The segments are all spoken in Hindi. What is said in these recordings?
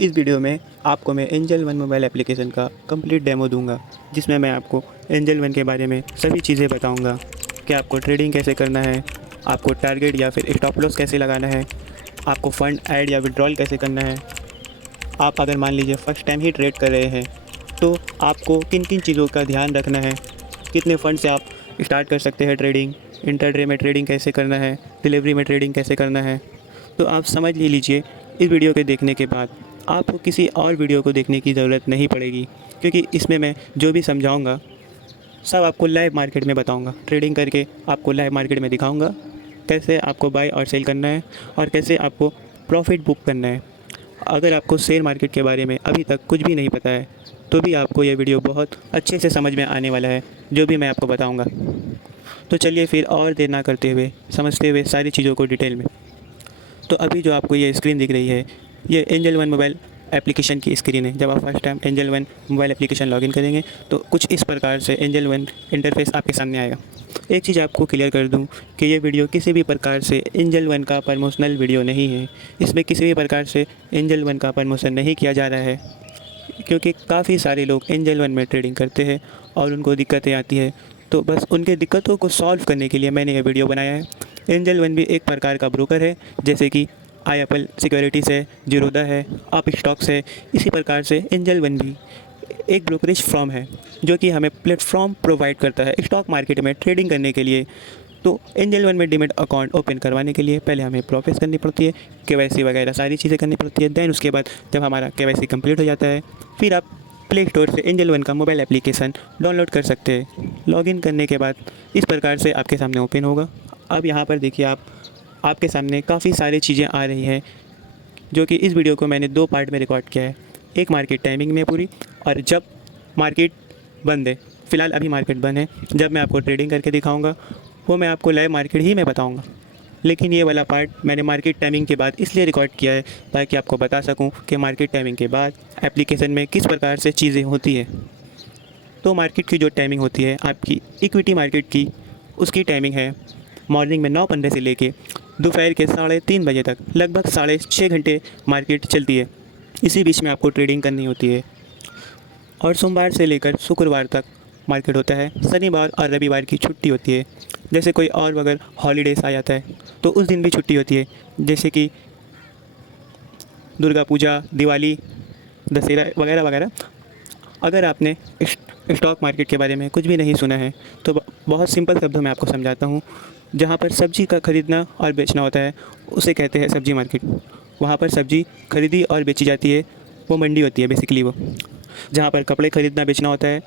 इस वीडियो में आपको मैं एंजल वन मोबाइल एप्लीकेशन का कंप्लीट डेमो दूंगा, जिसमें मैं आपको एंजल वन के बारे में सभी चीज़ें बताऊंगा कि आपको ट्रेडिंग कैसे करना है, आपको टारगेट या फिर स्टॉप लॉस कैसे लगाना है, आपको फ़ंड ऐड या विड्रॉल कैसे करना है। आप अगर मान लीजिए फ़र्स्ट टाइम ही ट्रेड कर रहे हैं तो आपको किन किन चीज़ों का ध्यान रखना है, कितने फ़ंड से आप स्टार्ट कर सकते हैं ट्रेडिंग, इंटरडे में ट्रेडिंग कैसे करना है, डिलीवरी में ट्रेडिंग कैसे करना है। तो आप समझ ले लीजिए, इस वीडियो के देखने के बाद आपको किसी और वीडियो को देखने की ज़रूरत नहीं पड़ेगी, क्योंकि इसमें मैं जो भी समझाऊंगा सब आपको लाइव मार्केट में बताऊंगा। ट्रेडिंग करके आपको लाइव मार्केट में दिखाऊंगा कैसे आपको बाय और सेल करना है और कैसे आपको प्रॉफिट बुक करना है। अगर आपको शेयर मार्केट के बारे में अभी तक कुछ भी नहीं पता है तो भी आपको यह वीडियो बहुत अच्छे से समझ में आने वाला है, जो भी मैं आपको बताऊंगा। तो चलिए फिर और देर ना करते हुए समझते हुए सारी चीज़ों को डिटेल में। तो अभी जो आपको ये स्क्रीन दिख रही है, ये एंजल वन मोबाइल एप्लीकेशन की स्क्रीन है। जब आप first time angel one mobile application login करेंगे तो कुछ इस प्रकार से एंजल वन इंटरफेस आपके सामने आएगा। एक चीज़ आपको क्लियर कर दूं कि ये वीडियो किसी भी प्रकार से एंजल वन का प्रमोशनल वीडियो नहीं है। इसमें किसी भी प्रकार से एंजल वन का प्रमोशन नहीं किया जा रहा है, क्योंकि काफ़ी सारे लोग एंजल वन में ट्रेडिंग करते हैं और उनको दिक्कतें आती है। तो बस उनके दिक्कतों को सॉल्व करने के लिए मैंने ये वीडियो बनाया है। एंजल वन भी एक प्रकार का ब्रोकर है, जैसे कि आई एप्पल सिक्योरिटीज़ है, जीरोधा है, अप स्टॉक्स है। इसी प्रकार से एंजल वन भी एक ब्रोकरेज फर्म है जो कि हमें प्लेटफॉर्म प्रोवाइड करता है स्टॉक मार्केट में ट्रेडिंग करने के लिए। तो एंजल वन में डीमैट अकाउंट ओपन करवाने के लिए पहले हमें प्रोसेस करनी पड़ती है, केवाईसी वगैरह सारी चीज़ें करनी पड़ती है। देन उसके बाद जब हमारा केवाईसी कंप्लीट हो जाता है, फिर आप प्ले स्टोर से एंजल वन का मोबाइल एप्लीकेशन डाउनलोड कर सकते हैं। लॉगिन करने के बाद इस प्रकार से आपके सामने ओपन होगा। अब यहाँ पर देखिए, आपके सामने काफ़ी सारी चीज़ें आ रही हैं, जो कि इस वीडियो को मैंने दो पार्ट में रिकॉर्ड किया है। एक मार्केट टाइमिंग में पूरी, और जब मार्केट बंद है, फ़िलहाल अभी मार्केट बंद है, जब मैं आपको ट्रेडिंग करके दिखाऊंगा वो मैं आपको लाइव मार्केट ही में बताऊंगा। लेकिन ये वाला पार्ट मैंने मार्केट टाइमिंग के बाद इसलिए रिकॉर्ड किया है ताकि आपको बता सकूं कि मार्केट टाइमिंग के बाद एप्लीकेशन में किस प्रकार से चीज़ें होती है। तो मार्केट की जो टाइमिंग होती है आपकी इक्विटी मार्केट की, उसकी टाइमिंग है मॉर्निंग में 9:15 से लेके दोपहर के 3:30 बजे तक, लगभग 6.5 घंटे मार्केट चलती है। इसी बीच में आपको ट्रेडिंग करनी होती है। और सोमवार से लेकर शुक्रवार तक मार्केट होता है। शनिवार और रविवार की छुट्टी होती है। जैसे कोई और अगर हॉलीडेज़ आ जाता है तो उस दिन भी छुट्टी होती है, जैसे कि दुर्गा पूजा, दिवाली, दशहरा वगैरह वगैरह। अगर आपने स्टॉक मार्केट के बारे में कुछ भी नहीं सुना है तो बहुत सिंपल शब्दों में आपको समझाता हूँ। जहाँ पर सब्ज़ी का ख़रीदना और बेचना होता है उसे कहते हैं सब्ज़ी मार्केट। वहाँ पर सब्ज़ी खरीदी और बेची जाती है, वो मंडी होती है बेसिकली वो। जहाँ पर कपड़े ख़रीदना बेचना होता है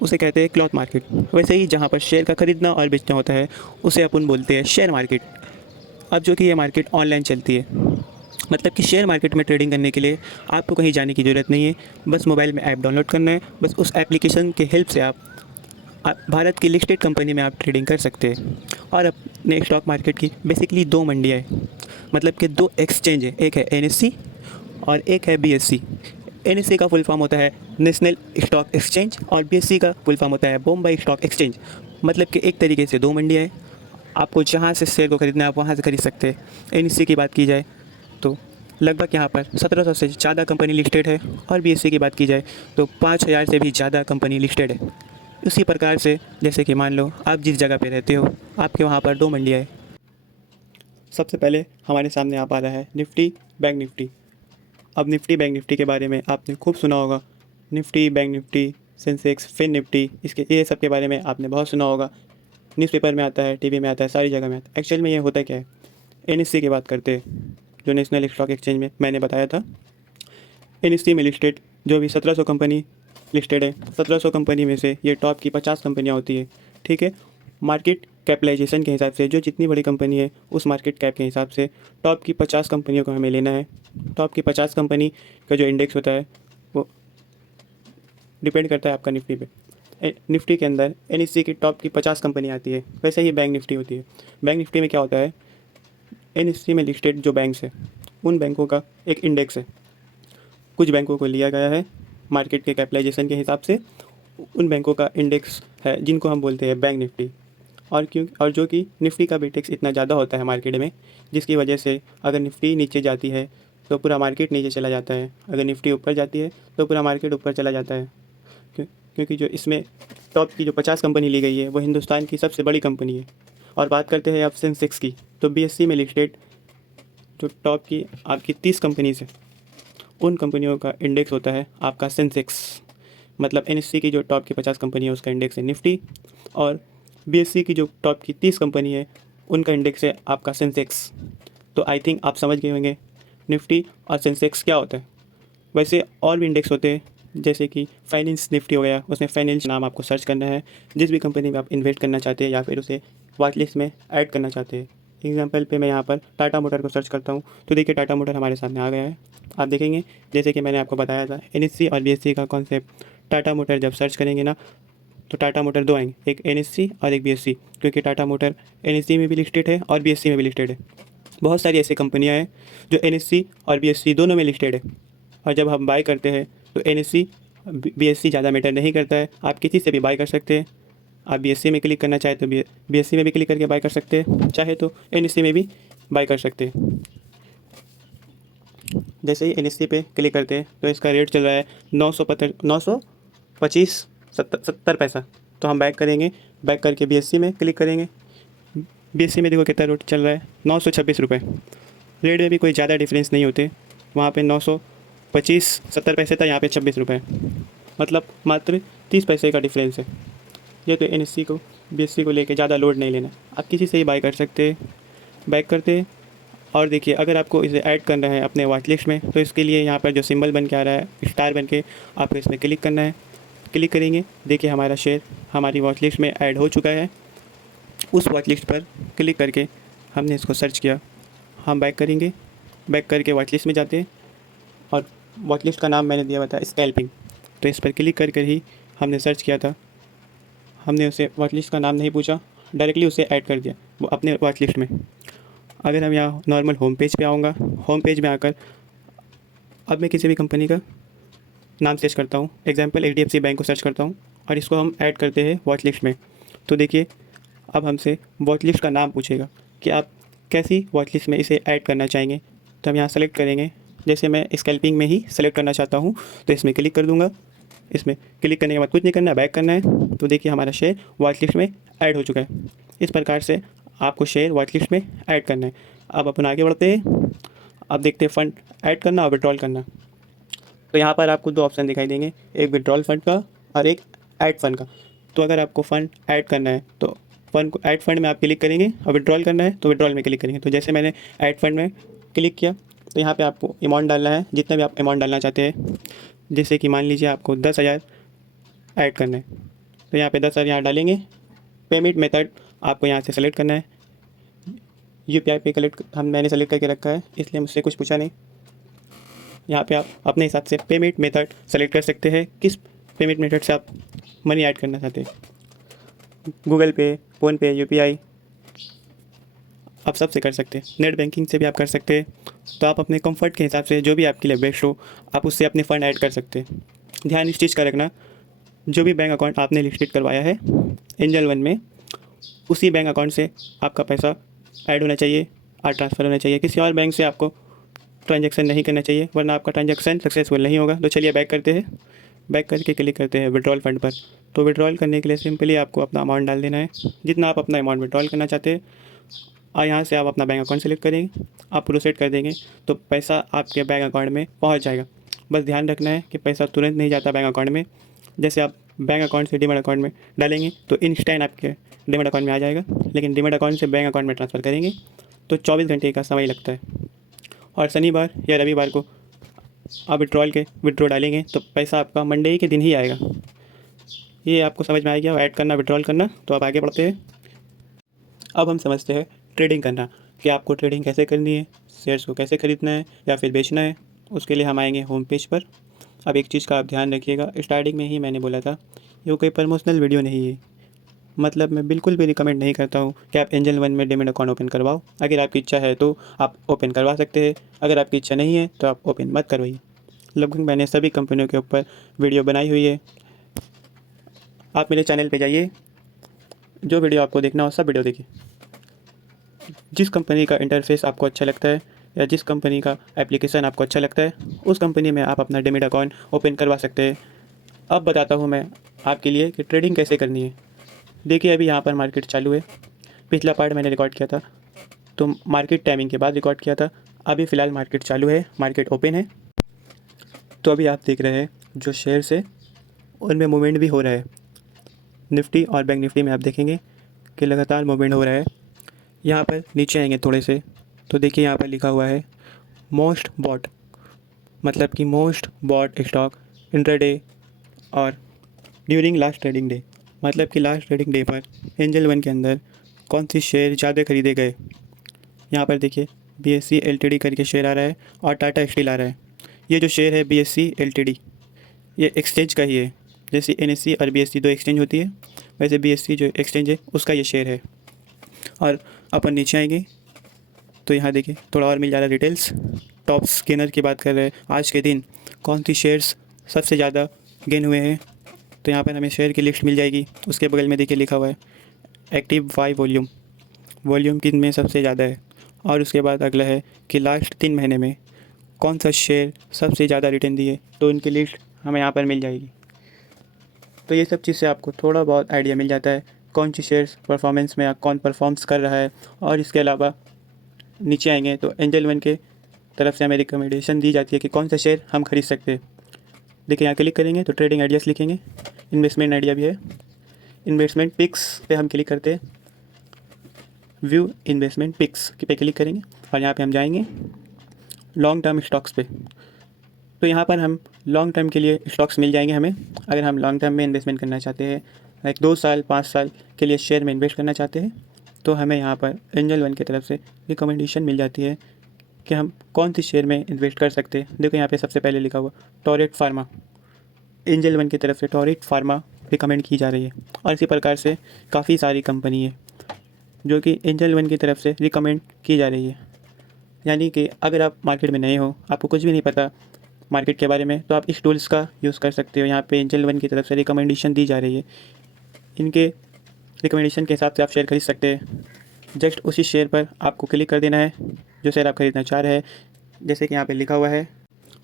उसे कहते हैं क्लॉथ मार्केट। वैसे ही जहाँ पर शेयर का ख़रीदना और बेचना होता है उसे अपन बोलते हैं शेयर मार्केट। अब जो कि ये मार्केट ऑनलाइन चलती है, मतलब कि शेयर मार्केट में ट्रेडिंग करने के लिए आपको कहीं जाने की ज़रूरत नहीं है। बस मोबाइल में ऐप डाउनलोड करना है। बस उस एप्लीकेशन के हेल्प से आप भारत की लिस्टेड कंपनी में आप ट्रेडिंग कर सकते हैं। और अपने स्टॉक मार्केट की बेसिकली दो मंडियाँ हैं, मतलब कि दो एक्सचेंज है, एक है एनएससी और एक है बीएससी। एनएससी का फुल फॉर्म होता है नेशनल स्टॉक एक्सचेंज और बीएससी का फुल फॉर्म होता है बॉम्बे स्टॉक एक्सचेंज। मतलब कि एक तरीके से दो मंडियाँ हैं। आपको जहाँ से शेयर को ख़रीदना है आप वहाँ से खरीद सकते हैं। एनएससी की बात की जाए तो लगभग यहाँ पर 1700 से ज़्यादा कंपनी लिस्टेड है, और बीएससी की बात की जाए तो 5000 से भी ज़्यादा कंपनी लिस्टेड है। उसी प्रकार से जैसे कि मान लो आप जिस जगह पे रहते हो आपके वहाँ पर दो मंडियाँ हैं। सबसे पहले हमारे सामने आ रहा है निफ्टी, बैंक निफ्टी। अब निफ्टी, बैंक निफ्टी के बारे में आपने खूब सुना होगा। Nifty, bank Nifty, Sensex, Fin Nifty, इसके ये सब के बारे में आपने बहुत सुना होगा। न्यूज़पेपर में आता है, टीवी में आता है, सारी जगह में आता है। एक्चुअल में ये होता क्या है, एनएससी की बात करते हैं, जो नेशनल स्टॉक एक्सचेंज में मैंने बताया था। एनएससी में लिस्टेड जो भी 1700 कंपनी लिस्टेड है, 1700 कंपनी में से ये टॉप की 50 कंपनियाँ होती है। ठीक है, मार्केट कैपिटलाइजेशन के हिसाब से जो जितनी बड़ी कंपनी है उस मार्केट कैप के हिसाब से टॉप की 50 कंपनियों को हमें लेना है। टॉप की 50 कंपनी का जो इंडेक्स होता है वो डिपेंड करता है आपका निफ्टी पे। निफ्टी के अंदर एनएससी की टॉप की 50 कंपनी आती है। वैसे ही बैंक निफ्टी होती है। बैंक निफ्टी में क्या होता है, एनएससी में लिस्टेड जो बैंक्स है उन बैंकों का एक इंडेक्स है। कुछ बैंकों को लिया गया है मार्केट के कैपिटलाइजेशन के हिसाब से, उन बैंकों का इंडेक्स है जिनको हम बोलते हैं बैंक निफ्टी। और जो कि निफ्टी का भी इंडेक्स इतना ज़्यादा होता है मार्केट में, जिसकी वजह से अगर निफ्टी नीचे जाती है तो पूरा मार्केट नीचे चला जाता है, अगर निफ्टी ऊपर जाती है तो पूरा मार्केट ऊपर चला जाता है। क्योंकि जो इसमें टॉप की जो 50 कंपनी ली गई है वो हिंदुस्तान की सबसे बड़ी कंपनी है। और बात करते हैं अब सेंसेक्स की, तो बीएससी में लिस्टेड जो टॉप की आपकी 30 कंपनीज है उन कंपनियों का इंडेक्स होता है आपका सेंसेक्स। मतलब एनएससी की जो टॉप की 50 कंपनी है उसका इंडेक्स है निफ्टी, और बीएससी की जो टॉप की 30 कंपनी है उनका इंडेक्स है आपका सेंसेक्स। तो आई थिंक आप समझ गए होंगे निफ्टी और सेंसेक्स क्या होता है। वैसे और भी इंडेक्स होते हैं, जैसे कि फाइनेंस निफ्टी हो गया, उसमें फाइनेंस नाम आपको सर्च करना है जिस भी कंपनी में आप इन्वेस्ट करना चाहते हैं या फिर उसे वॉच लिस्ट में ऐड करना चाहते हैं। एग्जाम्पल पे मैं यहाँ पर टाटा मोटर को सर्च करता हूँ तो देखिए टाटा मोटर हमारे सामने आ गया है। आप देखेंगे जैसे कि मैंने आपको बताया था एनएससी और बीएससी का कॉन्सेप्ट, टाटा मोटर जब सर्च करेंगे ना तो टाटा मोटर दो आएंगे, एक एनएससी और एक बीएससी, क्योंकि टाटा मोटर एनएससी में भी लिस्टेड है और बीएससी में भी लिस्टेड है। बहुत सारी ऐसी कंपनियां हैं जो एनएससी और बीएससी दोनों में लिस्टेड है, और जब हम बाय करते हैं तो एनएससी बीएससी ज़्यादा मैटर नहीं करता है, आप किसी से भी बाय कर सकते हैं। आप बीएससी में क्लिक करना चाहे तो बीएससी में भी क्लिक करके बाय कर सकते हैं, चाहे तो एनएससी में भी बाय कर सकते हैं। जैसे ही एनएससी पे क्लिक करते हैं तो इसका रेट चल रहा है 925 70 पैसा। तो हम बैक करेंगे, बैक करके बीएससी में क्लिक करेंगे। बीएससी में देखो कितना रेट चल रहा है, 926 रुपये। रेट में भी कोई ज़्यादा डिफरेंस नहीं होते, वहाँ पे 925 70 पैसे था, यहाँ पे 26 रुपये, मतलब मात्र 30 पैसे का डिफरेंस है। ये तो एनएससी को बीएससी को लेके ज़्यादा लोड नहीं लेना, आप किसी से ही बाय कर सकते हैं। बैक करते और देखिए अगर आपको इसे ऐड करना है अपने वॉच लिस्ट में तो इसके लिए यहाँ पर जो सिंबल बन के आ रहा है स्टार बन के, आपको इसमें क्लिक करना है। क्लिक करेंगे, देखिए हमारा शेयर हमारी वॉच लिस्ट में ऐड हो चुका है। उस वॉच लिस्ट पर क्लिक करके हमने इसको सर्च किया, हम बैक करेंगे, बैक करके वॉच लिस्ट में जाते हैं और वॉच लिस्ट का नाम मैंने दिया हुआ था स्कैल्पिंग, तो इस पर क्लिक कर ही हमने सर्च किया था। हमने उसे वॉच लिस्ट का नाम नहीं पूछा, डायरेक्टली उसे ऐड कर दिया वो अपने वॉच लिस्ट में। अगर हम यहाँ नॉर्मल होम पेज पे आऊँगा, होम पेज में आकर अब मैं किसी भी कंपनी का नाम सर्च करता हूँ, एग्जांपल एचडीएफसी बैंक को सर्च करता हूँ और इसको हम ऐड करते हैं वॉच लिस्ट में। तो देखिए अब हमसे वॉच लिस्ट का नाम पूछेगा कि आप कैसी वॉच लिस्ट में इसे ऐड करना चाहेंगे। तो हम यहाँ सेलेक्ट करेंगे, जैसे मैं स्कैल्पिंग में ही सेलेक्ट करना चाहता हूँ तो इसमें क्लिक कर दूँगा। इसमें क्लिक करने के बाद कुछ नहीं करना है, बैक करना है। तो देखिए हमारा शेयर वॉच लिस्ट में ऐड हो चुका है। इस प्रकार से आपको शेयर वॉच लिस्ट में ऐड करना है। अब अपन आगे बढ़ते हैं, अब देखते हैं फ़ंड ऐड करना और विड्रॉल करना। तो यहाँ पर आपको दो ऑप्शन दिखाई देंगे, एक विड्रॉल फंड का और एक ऐड फंड का। तो अगर आपको फ़ंड ऐड करना है तो फंड को ऐड फंड में आप क्लिक करेंगे और विड्रॉल करना है तो विड्रॉल में क्लिक करेंगे। तो जैसे मैंने ऐड फंड में क्लिक किया तो यहाँ पे आपको अमाउंट डालना है, जितना भी आप अमाउंट डालना चाहते हैं। जैसे कि मान लीजिए आपको 10,000 ऐड करना है तो यहाँ पे 10,000 यहाँ डालेंगे। पेमेंट मेथड आपको यहाँ से सेलेक्ट करना है, यूपीआई पे मैंने सेलेक्ट करके रखा है इसलिए मुझसे कुछ पूछा नहीं। यहाँ पे आप अपने हिसाब से पेमेंट मेथड सेलेक्ट कर सकते हैं, किस पेमेंट मेथड से आप मनी ऐड करना चाहते हैं। गूगल पे, फ़ोनपे, यूपीआई आप सबसे कर सकते हैं, नेट बैंकिंग से भी आप कर सकते हैं। तो आप अपने कंफर्ट के हिसाब से जो भी आपके लिए बेस्ट हो आप उससे अपने फ़ंड ऐड कर सकते हैं। ध्यान इस चीज़ का रखना, जो भी बैंक अकाउंट आपने लिस्टेड करवाया है एंजल वन में उसी बैंक अकाउंट से आपका पैसा ऐड होना चाहिए और ट्रांसफ़र होना चाहिए, किसी और बैंक से आपको ट्रांजैक्शन नहीं करना चाहिए वरना आपका ट्रांजैक्शन सक्सेसफुल नहीं होगा। तो चलिए बैक करते हैं, बैक करके क्लिक करते हैं विड्रॉल फंड पर। तो विड्रॉल करने के लिए सिंपली आपको अपना अमाउंट डाल देना है, जितना आप अपना अमाउंट विड्रॉल करना चाहते हैं, और यहाँ से आप अपना बैंक अकाउंट सेलेक्ट करेंगे, आप प्रोसीड कर देंगे तो पैसा आपके बैंक अकाउंट में पहुँच जाएगा। बस ध्यान रखना है कि पैसा तुरंत नहीं जाता बैंक अकाउंट में। जैसे आप बैंक अकाउंट से डीमैट अकाउंट में डालेंगे तो इंस्टेंट आपके डीमैट अकाउंट में आ जाएगा, लेकिन डीमैट अकाउंट से बैंक अकाउंट में ट्रांसफ़र करेंगे तो 24 घंटे का समय लगता है। और शनिवार या रविवार को आप विड्रॉ डालेंगे तो पैसा आपका मंडे के दिन ही आएगा। ये आपको समझ में आ गया ऐड करना विड्रॉल करना। तो आप आगे बढ़ते हैं, अब हम समझते हैं ट्रेडिंग करना, कि आपको ट्रेडिंग कैसे करनी है, शेयर्स को कैसे खरीदना है या फिर बेचना है। उसके लिए हम आएंगे होम पेज पर। अब एक चीज़ का आप ध्यान रखिएगा, स्टार्टिंग में ही मैंने बोला था ये कोई प्रमोशनल वीडियो नहीं है, मतलब मैं बिल्कुल भी रिकमेंड नहीं करता हूँ कि आप एंजल वन में डीमैट अकाउंट ओपन करवाओ। अगर आपकी इच्छा है तो आप ओपन करवा सकते हैं, अगर आपकी इच्छा नहीं है तो आप ओपन मत करवाइए। लगभग मैंने सभी कंपनियों के ऊपर वीडियो बनाई हुई है, आप मेरे चैनल पे जाइए, जो वीडियो आपको देखना हो सब वीडियो देखिए। जिस कंपनी का इंटरफेस आपको अच्छा लगता है या जिस कंपनी का एप्लीकेशन आपको अच्छा लगता है उस कंपनी में आप अपना डीमैट अकाउंट ओपन करवा सकते हैं। अब बताता हूँ मैं आपके लिए कि ट्रेडिंग कैसे करनी है। देखिए अभी यहाँ पर मार्केट चालू है। पिछला पार्ट मैंने रिकॉर्ड किया था तो मार्केट टाइमिंग के बाद रिकॉर्ड किया था। अभी फ़िलहाल मार्केट चालू है, मार्केट ओपन है। तो अभी आप देख रहे हैं जो शेयर्स है उनमें मूवमेंट भी हो रहा है। निफ्टी और बैंक निफ्टी में आप देखेंगे कि लगातार मूवमेंट हो रहा है। यहाँ पर नीचे आएंगे थोड़े से तो देखिए यहाँ पर लिखा हुआ है मोस्ट बॉट, मतलब कि मोस्ट बॉट स्टॉक इंट्राडे और ड्यूरिंग लास्ट ट्रेडिंग डे, मतलब कि लास्ट ट्रेडिंग डे पर एंजल वन के अंदर कौन सी शेयर ज़्यादा खरीदे गए। यहाँ पर देखिए BSE LTD करके शेयर आ रहा है और टाटा स्टील आ रहा है। ये जो शेयर है BSE LTD ये एक्सचेंज का ही है। जैसे NSE और BSE दो एक्सचेंज होती है, वैसे BSE जो एक्सचेंज है उसका ये शेयर है। और अपन नीचे आएंगे तो यहाँ देखिए थोड़ा और मिल जा रहा है डिटेल्स। टॉप स्कैनर की बात कर रहे हैं, आज के दिन कौन सी शेयर्स सबसे ज़्यादा गेन हुए हैं, तो यहाँ पर हमें शेयर की लिस्ट मिल जाएगी। उसके बगल में देखिए लिखा हुआ है एक्टिव बाई वॉल्यूम, वॉल्यूम किन में सबसे ज़्यादा है। और उसके बाद अगला है कि लास्ट 3 महीने में कौन सा शेयर सबसे ज़्यादा रिटर्न दिए, तो इनकी लिस्ट हमें यहाँ पर मिल जाएगी। तो ये सब चीज़ से आपको थोड़ा बहुत आइडिया मिल जाता है कौन सी शेयर्स परफॉर्मेंस में कौन परफॉर्म्स कर रहा है। और इसके अलावा नीचे आएंगे तो एंजल वन के तरफ से हमें रिकमेंडेशन दी जाती है कि कौन सा शेयर हम खरीद सकते हैं। देखिए यहाँ क्लिक करेंगे तो ट्रेडिंग आइडियाज़ लिखेंगे, इन्वेस्टमेंट आइडिया भी है। इन्वेस्टमेंट पिक्स पे हम क्लिक करते हैं, व्यू इन्वेस्टमेंट पिक्स पे क्लिक करेंगे और यहाँ पे हम जाएंगे लॉन्ग टर्म स्टॉक्स पे। तो यहाँ पर हम लॉन्ग टर्म के लिए स्टॉक्स मिल जाएंगे हमें। अगर हम लॉन्ग टर्म में इन्वेस्टमेंट करना चाहते हैं, लाइक 2 साल 5 साल के लिए शेयर में इन्वेस्ट करना चाहते हैं, तो हमें यहाँ पर एंजल वन की तरफ से रिकमेंडेशन मिल जाती है कि हम कौन सी शेयर में इन्वेस्ट कर सकते हैं। देखो यहाँ पे सबसे पहले लिखा हुआ टोरेट फार्मा, एंजल वन की तरफ से टोरेट फार्मा रिकमेंड की जा रही है। और इसी प्रकार से काफ़ी सारी कंपनी है जो कि एंजल वन की तरफ से रिकमेंड की जा रही है। यानी कि अगर आप मार्केट में नए हो, आपको कुछ भी नहीं पता मार्केट के बारे में, तो आप इस टूल्स का यूज़ कर सकते हो। यहाँ पे एंजल वन की तरफ से रिकमेंडेशन दी जा रही है, इनके रिकमेंडेशन के हिसाब से आप शेयर खरीद सकते हैं। जस्ट उसी शेयर पर आपको क्लिक कर देना है जो शेयर आप खरीदना चाह रहे हैं। जैसे कि यहाँ पे लिखा हुआ है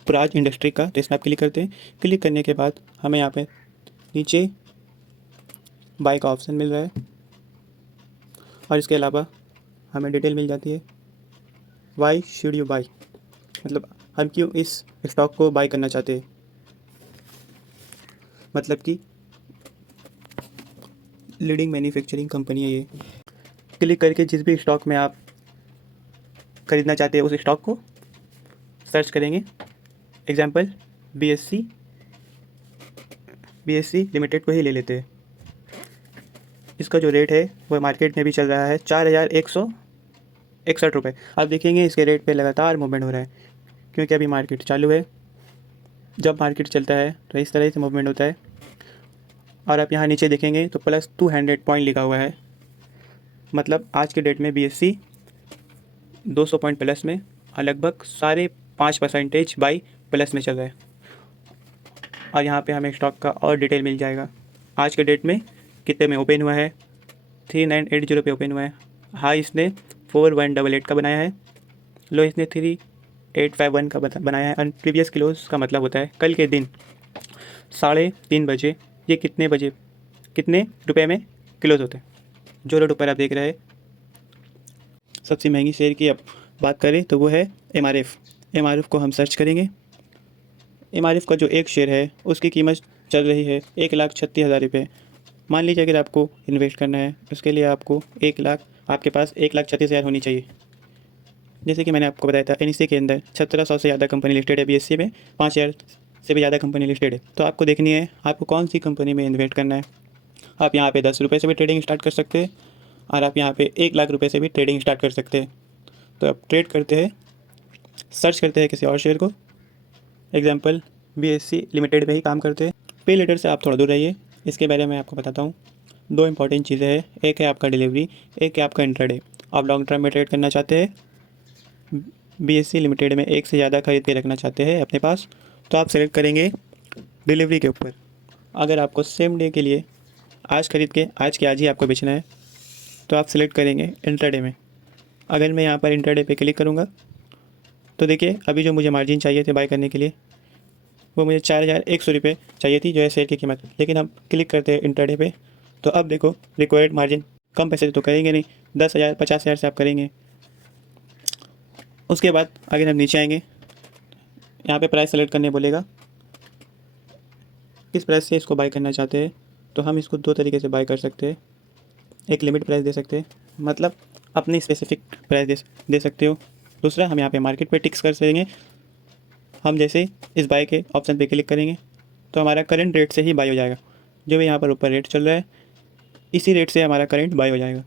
प्राज इंडस्ट्री का, तो इसमें आप क्लिक करते हैं। क्लिक करने के बाद हमें यहाँ पे नीचे बाय का ऑप्शन मिल रहा है और इसके अलावा हमें डिटेल मिल जाती है वाई शुड यू बाई, मतलब हम क्यों इस स्टॉक को बाय करना चाहते हैं। मतलब कि लीडिंग मैन्युफैक्चरिंग कंपनी है ये। क्लिक करके जिस भी स्टॉक में आप खरीदना चाहते हैं उस स्टॉक को सर्च करेंगे। एग्जांपल BSE लिमिटेड को ही ले लेते हैं। इसका जो रेट है वह मार्केट में भी चल रहा है 4161 रुपये। आप देखेंगे इसके रेट पे लगातार मूवमेंट हो रहा है क्योंकि अभी मार्केट चालू है। जब मार्केट चलता है तो इस तरह से मूवमेंट होता है। और आप यहाँ नीचे देखेंगे तो +200 पॉइंट लिखा हुआ है, मतलब आज के डेट में BSE 200 पॉइंट प्लस में और लगभग 5.5% बाई प्लस में चल रहा है। और यहाँ पे हमें स्टॉक का और डिटेल मिल जाएगा। आज के डेट में कितने में ओपन हुआ है, 3980 पे ओपन हुआ है। हाई इसने 4188 का बनाया है, लो इसने 3851 का बनाया है। और प्रीवियस क्लोज का मतलब होता है कल के दिन 3:30 बजे ये कितने रुपए में क्लोज होते हैं। जो रेट ऊपर आप देख रहे हैं, सबसे महंगी शेयर की अब बात करें तो वो है MRF को हम सर्च करेंगे। MRF का जो एक शेयर है उसकी कीमत चल रही है 1,36,000 रुपये। मान लीजिए अगर आपको इन्वेस्ट करना है उसके लिए आपको आपके पास 1,36,000 होनी चाहिए। जैसे कि मैंने आपको बताया था NSE के अंदर 1700 से ज़्यादा कंपनी लिस्टेड है, BSE में 5000 से भी ज़्यादा कंपनी लिस्टेड है। तो आपको देखनी है आपको कौन सी कंपनी में इन्वेस्ट करना है। आप यहाँ पे 10 रुपये से भी ट्रेडिंग स्टार्ट कर सकते हैं और आप यहाँ पे 1,00,000 रुपये से भी ट्रेडिंग स्टार्ट कर सकते हैं। तो आप ट्रेड करते हैं, सर्च करते हैं किसी और शेयर को। एग्जाम्पल BSE लिमिटेड में ही काम करते हैं। पे लेटर से आप थोड़ा दूर रहिए, इसके बारे में आपको बताता हूँ। 2 इंपॉर्टेंट चीज़ें हैं, एक है आपका डिलीवरी, एक है आपका इंट्राडे। आप लॉन्ग टर्म में ट्रेड करना चाहते हैं, BSE लिमिटेड में एक से ज़्यादा खरीद के रखना चाहते हैं अपने पास, तो आप सेलेक्ट करेंगे डिलीवरी के ऊपर। अगर आपको सेम डे के लिए आज खरीद के आज ही आपको बेचना है तो आप सेलेक्ट करेंगे इंट्राडे में। अगर मैं यहाँ पर इंट्राडे पे क्लिक करूँगा तो देखिए अभी जो मुझे मार्जिन चाहिए थे बाय करने के लिए वो मुझे 4100 रुपये चाहिए थी, जो है शेयर की कीमत। लेकिन हम क्लिक करते हैं इंट्राडे पे, तो अब देखो रिक्वायर्ड मार्जिन कम पैसे तो करेंगे नहीं, 10,000 50,000 से आप करेंगे। उसके बाद अगर हम नीचे आएंगे, यहाँ पे प्राइस सेलेक्ट करने बोलेगा, किस प्राइस से इसको बाय करना चाहते हैं। तो हम इसको दो तरीके से बाय कर सकते हैं। एक लिमिट प्राइस दे सकते हैं, मतलब अपनी स्पेसिफिक प्राइस दे सकते हो। दूसरा हम यहाँ पे मार्केट पे टिक्स कर सकेंगे। हम जैसे इस बाय के ऑप्शन पे क्लिक करेंगे तो हमारा करंट रेट से ही बाय हो जाएगा। जो भी यहाँ पर ऊपर रेट चल रहा है इसी रेट से हमारा करंट बाय हो जाएगा।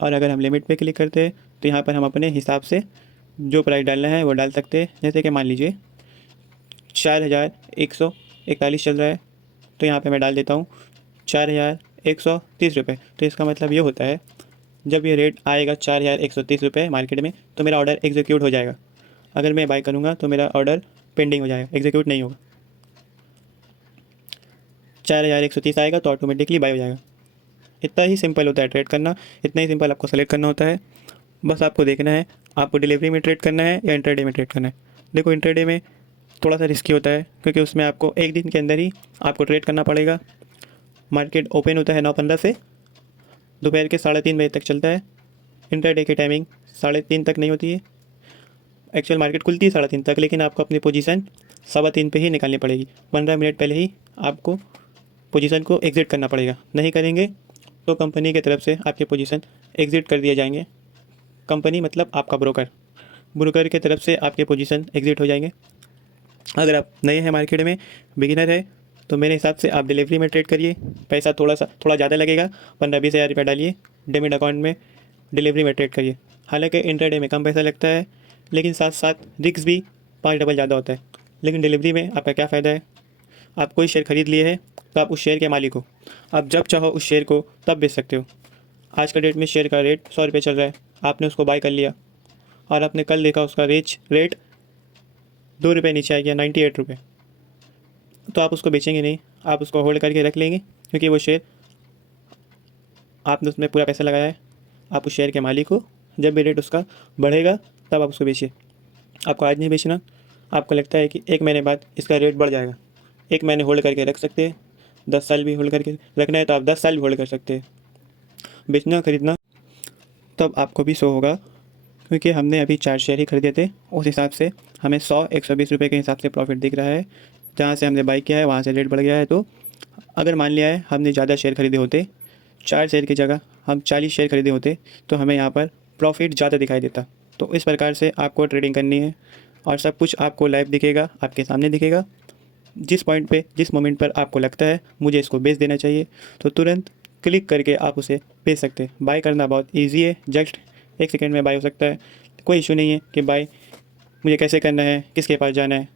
और अगर हम लिमिट पे क्लिक करते हैं तो यहाँ पर हम अपने हिसाब से जो प्राइस डालना है वो डाल सकते हैं। जैसे कि मान लीजिए 4,141 चल रहा है, तो यहाँ पे मैं डाल देता हूँ 4,130 रुपये। तो इसका मतलब ये होता है जब ये रेट आएगा 4,130 रुपये मार्केट में तो मेरा ऑर्डर एग्जीक्यूट हो जाएगा। अगर मैं बाय करूँगा तो मेरा ऑर्डर पेंडिंग हो जाएगा, एग्जीक्यूट नहीं होगा। 4,130 आएगा तो ऑटोमेटिकली बाय हो जाएगा। इतना ही सिंपल होता है ट्रेड करना, इतना ही सिंपल आपको सेलेक्ट करना होता है। बस आपको देखना है आपको डिलीवरी में ट्रेड करना है या इंट्राडे में ट्रेड करना है। देखो इंट्राडे में थोड़ा सा रिस्की होता है क्योंकि उसमें आपको एक दिन के अंदर ही आपको ट्रेड करना पड़ेगा। मार्केट ओपन होता है 9:15 से दोपहर के 3:30 बजे तक चलता है। इंट्राडे की टाइमिंग 3:30 तक नहीं होती है। एक्चुअल मार्केट खुलती है 3:30 तक, लेकिन आपको अपनी पोजीशन 3:15 पे ही निकालनी पड़ेगी। 15 मिनट पहले ही आपको पोजीशन को एग्ज़िट करना पड़ेगा। नहीं करेंगे तो कंपनी की तरफ से आपके पोजीशन एग्ज़िट कर दिए जाएंगे। कंपनी मतलब आपका ब्रोकर की तरफ से आपके पोजीशन एग्ज़िट हो जाएंगे। अगर आप नए हैं मार्केट में, बिगिनर है, तो मेरे हिसाब से आप डिलीवरी में ट्रेड करिए। पैसा थोड़ा ज़्यादा लगेगा, 15-20 हज़ार रुपये डालिए डेमिट अकाउंट में, डिलीवरी में ट्रेड करिए। हालांकि इंट्राडे में कम पैसा लगता है, लेकिन साथ साथ रिस्क भी 5 डबल ज़्यादा होता है। लेकिन डिलीवरी में आपका क्या फ़ायदा है, आप कोई शेयर खरीद लिए है तो आप उस शेयर के मालिक हो। आप जब चाहो उस शेयर को तब बेच सकते हो। आज का डेट में शेयर का रेट 100 रुपये चल रहा है, आपने उसको बाय कर लिया और आपने कल देखा उसका रेट 2 रुपये नीचे आ गया 98 रुपये, तो आप उसको बेचेंगे नहीं, आप उसको होल्ड करके रख लेंगे क्योंकि वो शेयर आपने उसमें पूरा पैसा लगाया है। आप उस शेयर के मालिक हो। जब भी रेट उसका बढ़ेगा तब आप उसको बेचिए। आपको आज नहीं बेचना। आपको लगता है कि 1 महीने बाद इसका रेट बढ़ जाएगा, 1 महीने होल्ड करके रख सकते हैं। 10 साल भी होल्ड करके रखना है तो आप 10 साल भी होल्ड कर सकते हैं। बेचना खरीदना तब आपको भी शो होगा, क्योंकि हमने अभी 4 शेयर ही खरीदे थे। उस हिसाब से हमें 100-120 रुपये के हिसाब से प्रॉफिट दिख रहा है। जहाँ से हमने बाई किया है वहाँ से रेट बढ़ गया है। तो अगर मान लिया है हमने ज़्यादा शेयर खरीदे होते, 4 शेयर की जगह हम 40 शेयर खरीदे होते, तो हमें यहाँ पर प्रॉफिट ज़्यादा दिखाई देता। तो इस प्रकार से आपको ट्रेडिंग करनी है और सब कुछ आपको लाइव दिखेगा, आपके सामने दिखेगा। जिस पॉइंट पे, जिस मोमेंट पर आपको लगता है मुझे इसको बेच देना चाहिए, तो तुरंत क्लिक करके आप उसे बेच सकते हैं। बाय करना बहुत ईजी है, जस्ट 1 सेकेंड में बाय हो सकता है। कोई इशू नहीं है कि बाय मुझे कैसे करना है, किसके पास जाना है,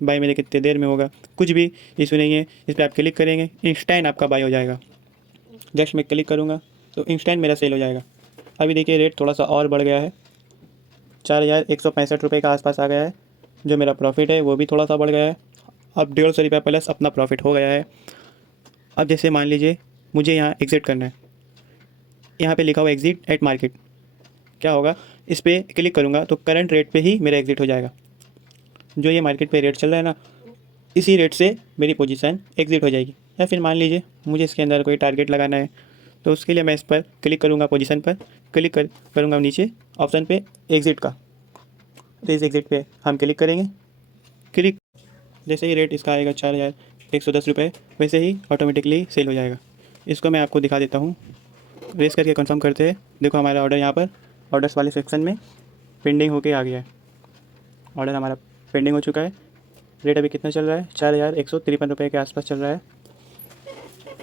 बाय मेरे कितने देर में होगा, कुछ भी इशू नहीं है। इस पर आप क्लिक करेंगे, इंस्टेंट आपका बाय हो जाएगा। जस्ट मैं क्लिक करूँगा तो इंस्टेंट मेरा सेल हो जाएगा। अभी देखिए रेट थोड़ा सा और बढ़ गया है, 4,165 रुपये के आसपास आ गया है। जो मेरा प्रॉफिट है वो भी थोड़ा सा बढ़ गया है। अब 150 रुपये प्लस अपना प्रॉफिट हो गया है। अब जैसे मान लीजिए मुझे यहाँ एग्ज़िट करना है, यहाँ पे लिखा हुआ एग्ज़िट एट मार्केट। क्या होगा, इस पर क्लिक करूँगा तो करंट रेट पे ही मेरा एग्ज़िट हो जाएगा। जो ये मार्केट पे रेट चल रहा है ना, इसी रेट से मेरी पोजीशन एग्ज़िट हो जाएगी। या फिर मान लीजिए मुझे इसके अंदर कोई टारगेट लगाना है, तो उसके लिए मैं इस पर क्लिक करूँगा, पोजीशन पर क्लिक करूँगा नीचे ऑप्शन पे एग्ज़िट का। तो इस एग्ज़िट पे हम क्लिक करेंगे। क्लिक जैसे ही रेट इसका आएगा 4,110 रुपये, वैसे ही ऑटोमेटिकली सेल हो जाएगा। इसको मैं आपको दिखा देता हूँ। रेस करके कंफर्म करते हैं। देखो हमारा ऑर्डर यहाँ पर ऑर्डर्स वाले सेक्शन में पेंडिंग होके आ गया है। ऑर्डर हमारा पेंडिंग हो चुका है। रेट अभी कितना चल रहा है, 4,153 रुपये के आसपास चल रहा है।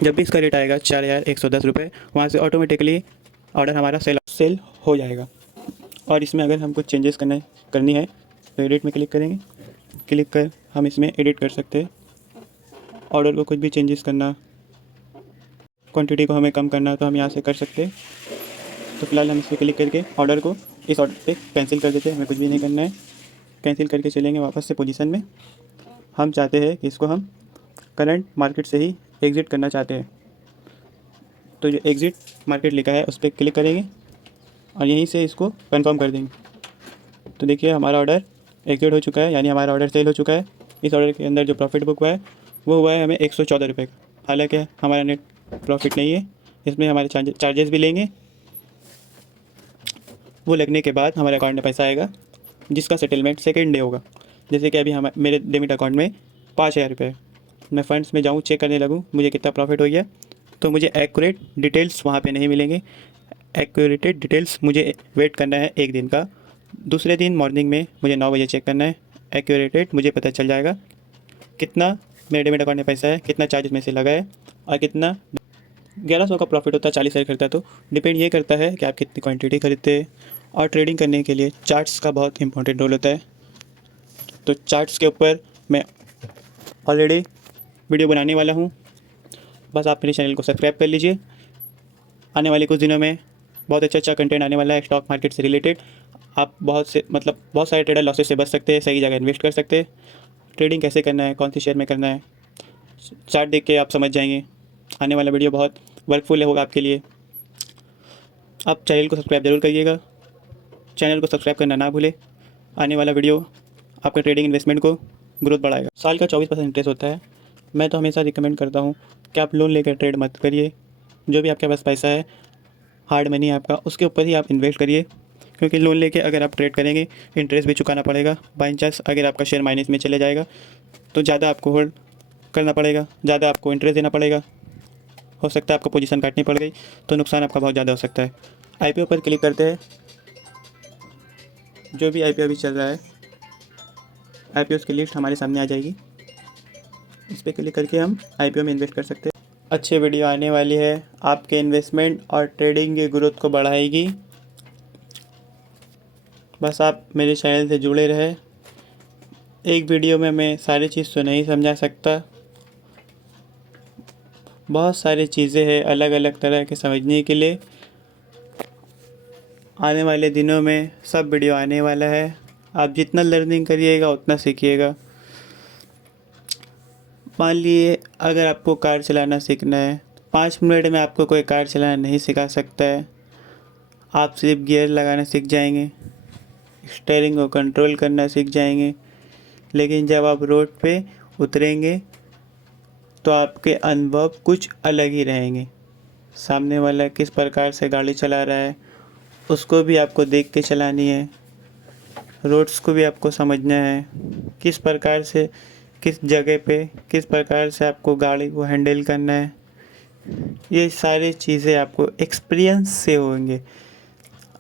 जब भी इसका रेट आएगा 4,110 रुपये, वहाँ से ऑटोमेटिकली ऑर्डर हमारा सेल हो जाएगा। और इसमें अगर हम कुछ चेंजेस करनी है तो एडिट में क्लिक करेंगे। क्लिक कर हम इसमें एडिट कर सकते हैं। ऑर्डर को कुछ भी चेंजेस करना, क्वांटिटी को हमें कम करना, तो हम यहाँ से कर सकते हैं। तो फिलहाल हम इस पर क्लिक करके ऑर्डर को इस ऑर्डर पे कैंसिल कर देते हैं। हमें कुछ भी नहीं करना है। कैंसिल करके चलेंगे वापस से पोजीशन में। हम चाहते हैं कि इसको हम करंट मार्केट से ही एग्ज़िट करना चाहते हैं, तो जो एग्ज़िट मार्केट लिखा है उस पर क्लिक करेंगे और यहीं से इसको कंफर्म कर देंगे। तो देखिए हमारा ऑर्डर एग्जीक्यूट हो चुका है, यानी हमारा ऑर्डर सेल हो चुका है। इस ऑर्डर के अंदर जो प्रॉफिट बुक हुआ है वो हुआ है हमें 114 रुपये का। हालांकि हमारा नेट प्रॉफिट नहीं है, इसमें हमारे चार्जेस भी लेंगे। वो लगने के बाद हमारे अकाउंट में पैसा आएगा, जिसका सेटलमेंट सेकेंड डे होगा। जैसे कि अभी मेरे डेबिट अकाउंट में 5,000 रुपये है। मैं फंड्स में जाऊँ, चेक करने लगूँ मुझे कितना प्रॉफिट हो गया, तो मुझे एक्यूरेट डिटेल्स वहाँ पे नहीं मिलेंगे। एक्यूरेटेड डिटेल्स मुझे वेट करना है एक दिन का। दूसरे दिन मॉर्निंग में मुझे 9 बजे चेक करना है। एक्यूरेटेड मुझे पता चल जाएगा कितना मेरे डेबिट अकाउंट में पैसा है, कितना चार्ज में से लगा है और कितना। 1100 का प्रॉफिट होता है 40 शेयर खरीदता है, तो डिपेंड ये करता है कि आप कितनी क्वांटिटी खरीदते हैं। और ट्रेडिंग करने के लिए चार्ट्स का बहुत इंपॉर्टेंट रोल होता है। तो चार्ट्स के ऊपर मैं ऑलरेडी वीडियो बनाने वाला हूँ, बस आप मेरे चैनल को सब्सक्राइब कर लीजिए। आने वाले कुछ दिनों में बहुत अच्छा कंटेंट आने वाला है स्टॉक मार्केट से रिलेटेड। आप बहुत सारे ट्रेडर लॉसेस से बच सकते हैं, सही जगह इन्वेस्ट कर सकते हैं। ट्रेडिंग कैसे करना है, कौन सी शेयर में करना है, चार्ट देख के आप समझ जाएंगे। आने वाला वीडियो बहुत वर्कफुल होगा आपके लिए। आप चैनल को सब्सक्राइब जरूर करिएगा, चैनल को सब्सक्राइब करना ना भूले। आने वाला वीडियो आपका ट्रेडिंग इन्वेस्टमेंट को ग्रोथ बढ़ाएगा। साल का 24% इंटरेस्ट होता है। मैं तो हमेशा रिकमेंड करता हूँ कि आप लोन लेकर ट्रेड मत करिए। जो भी आपके पास पैसा है, हार्ड मनी है आपका, उसके ऊपर ही आप इन्वेस्ट करिए। क्योंकि लोन लेके अगर आप ट्रेड करेंगे, इंटरेस्ट भी चुकाना पड़ेगा। बाई चांस अगर आपका शेयर माइनस में चले जाएगा तो ज़्यादा आपको होल्ड करना पड़ेगा, ज़्यादा आपको इंटरेस्ट देना पड़ेगा। हो सकता है आपको पोजीशन काटनी पड़ गई तो नुकसान आपका बहुत ज़्यादा हो सकता है। आईपीओ पर क्लिक करते हैं। जो भी आईपीओ अभी चल रहा है, आईपीओ की लिस्ट हमारे सामने आ जाएगी। इस पर क्लिक करके हम आईपीओ में इन्वेस्ट कर सकते हैं। अच्छी वीडियो आने वाली है, आपके इन्वेस्टमेंट और ट्रेडिंग की ग्रोथ को बढ़ाएगी। बस आप मेरे चैनल से जुड़े रहे। एक वीडियो में मैं सारी चीज़ तो नहीं समझा सकता, बहुत सारी चीज़ें हैं अलग अलग तरह के समझने के लिए। आने वाले दिनों में सब वीडियो आने वाला है। आप जितना लर्निंग करिएगा उतना सीखिएगा। मान लिए अगर आपको कार चलाना सीखना है, 5 मिनट में आपको कोई कार चलाना नहीं सिखा सकता है। आप सिर्फ गियर लगाना सीख जाएंगे, स्टीयरिंग को कंट्रोल करना सीख जाएंगे, लेकिन जब आप रोड पे उतरेंगे तो आपके अनुभव कुछ अलग ही रहेंगे। सामने वाला किस प्रकार से गाड़ी चला रहा है उसको भी आपको देख के चलानी है। रोड्स को भी आपको समझना है, किस प्रकार से किस जगह पे किस प्रकार से आपको गाड़ी को हैंडल करना है। ये सारी चीज़ें आपको एक्सपीरियंस से होंगे।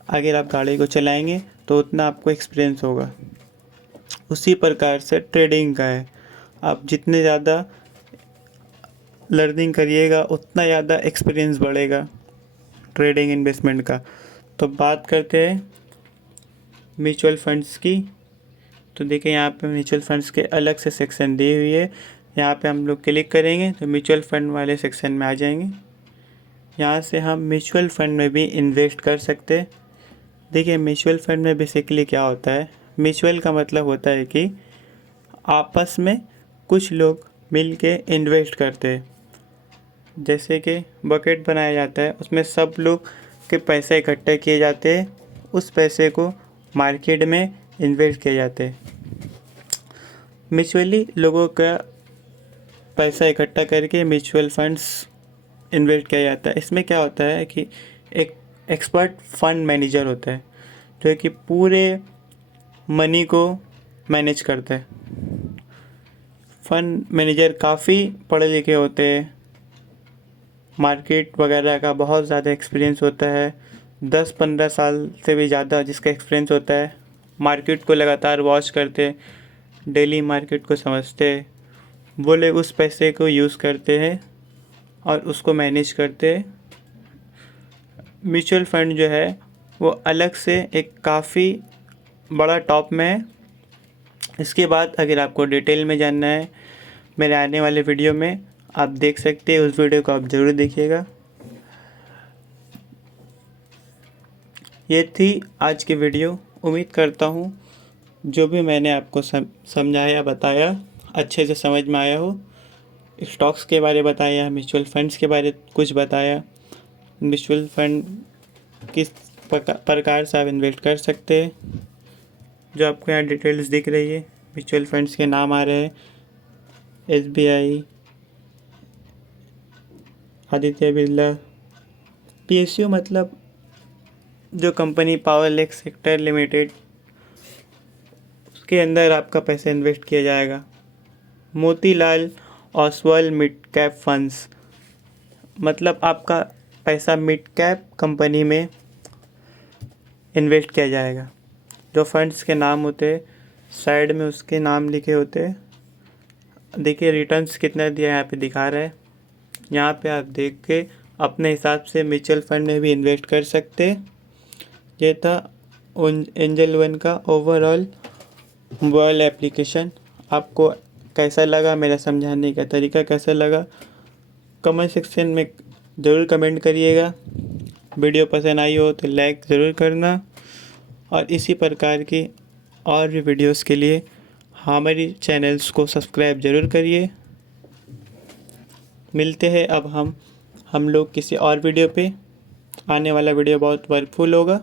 अगर आप गाड़ी को चलाएंगे तो उतना आपको एक्सपीरियंस होगा। उसी प्रकार से ट्रेडिंग का है, आप जितने ज़्यादा लर्निंग करिएगा उतना ज़्यादा एक्सपीरियंस बढ़ेगा ट्रेडिंग इन्वेस्टमेंट का। तो बात करते हैं म्यूचुअल फंड्स की। तो देखिए यहाँ पे म्यूचुअल फंड्स के अलग से सेक्शन दी हुई है। यहाँ पे हम लोग क्लिक करेंगे तो म्यूचुअल फंड वाले सेक्शन में आ जाएंगे। यहाँ से हम म्यूचुअल फंड में भी इन्वेस्ट कर सकते हैं। देखिए म्यूचुअल फंड में बेसिकली क्या होता है, म्यूचुअल का मतलब होता है कि आपस में कुछ लोग मिल के इन्वेस्ट करते हैं। जैसे कि बकेट बनाया जाता है, उसमें सब लोग के पैसे इकट्ठे किए जाते हैं, उस पैसे को मार्केट में इन्वेस्ट किए जाते हैं। म्यूचुअली लोगों का पैसा इकट्ठा करके म्यूचुअल फंड्स इन्वेस्ट किया जाता है। इसमें क्या होता है कि एक एक्सपर्ट फंड मैनेजर होता है जो कि पूरे मनी को मैनेज करता है। फंड मैनेजर काफ़ी पढ़े लिखे होते हैं, मार्केट वगैरह का बहुत ज़्यादा एक्सपीरियंस होता है, 10-15 साल से भी ज़्यादा जिसका एक्सपीरियंस होता है। मार्केट को लगातार वॉच करते, डेली मार्केट को समझते, वो लोग उस पैसे को यूज़ करते हैं और उसको मैनेज करते हैं। म्यूचुअल फंड जो है वो अलग से एक काफ़ी बड़ा टॉप में है। इसके बाद अगर आपको डिटेल में जानना है, मेरे आने वाले वीडियो में आप देख सकते हैं, उस वीडियो को आप ज़रूर देखिएगा। ये थी आज की वीडियो। उम्मीद करता हूँ जो भी मैंने आपको समझाया बताया अच्छे से समझ में आया हो। स्टॉक्स के बारे बताया, म्यूचुअल फंड्स के बारे कुछ बताया, म्यूचुअल फंड किस प्रकार से आप इन्वेस्ट कर सकते हैं। जो आपको यहाँ डिटेल्स दिख रही है, म्यूचुअल फंड्स के नाम आ रहे हैं, SBI, आदित्य बिरला, PSU मतलब जो कंपनी पावरलेक सेक्टर लिमिटेड, उसके अंदर आपका पैसा इन्वेस्ट किया जाएगा। Motilal Oswal mid cap funds मतलब आपका पैसा मिड कैप कंपनी में इन्वेस्ट किया जाएगा। जो फंड्स के नाम होते हैं साइड में उसके नाम लिखे होते हैं। देखिए रिटर्न्स कितना दिया यहाँ पे दिखा रहा है। यहाँ पे आप देख के अपने हिसाब से म्यूचुअल फंड में भी इन्वेस्ट कर सकते। ये था एंजल वन का ओवरऑल मोबाइल एप्लीकेशन। आपको कैसा लगा, मेरा समझाने का तरीका कैसा लगा, कमेंट सेक्शन में ज़रूर कमेंट करिएगा। वीडियो पसंद आई हो तो लाइक ज़रूर करना और इसी प्रकार की और भी वीडियोस के लिए हमारी चैनल्स को सब्सक्राइब ज़रूर करिए। मिलते हैं अब हम लोग किसी और वीडियो पे। आने वाला वीडियो बहुत वर्कफुल होगा।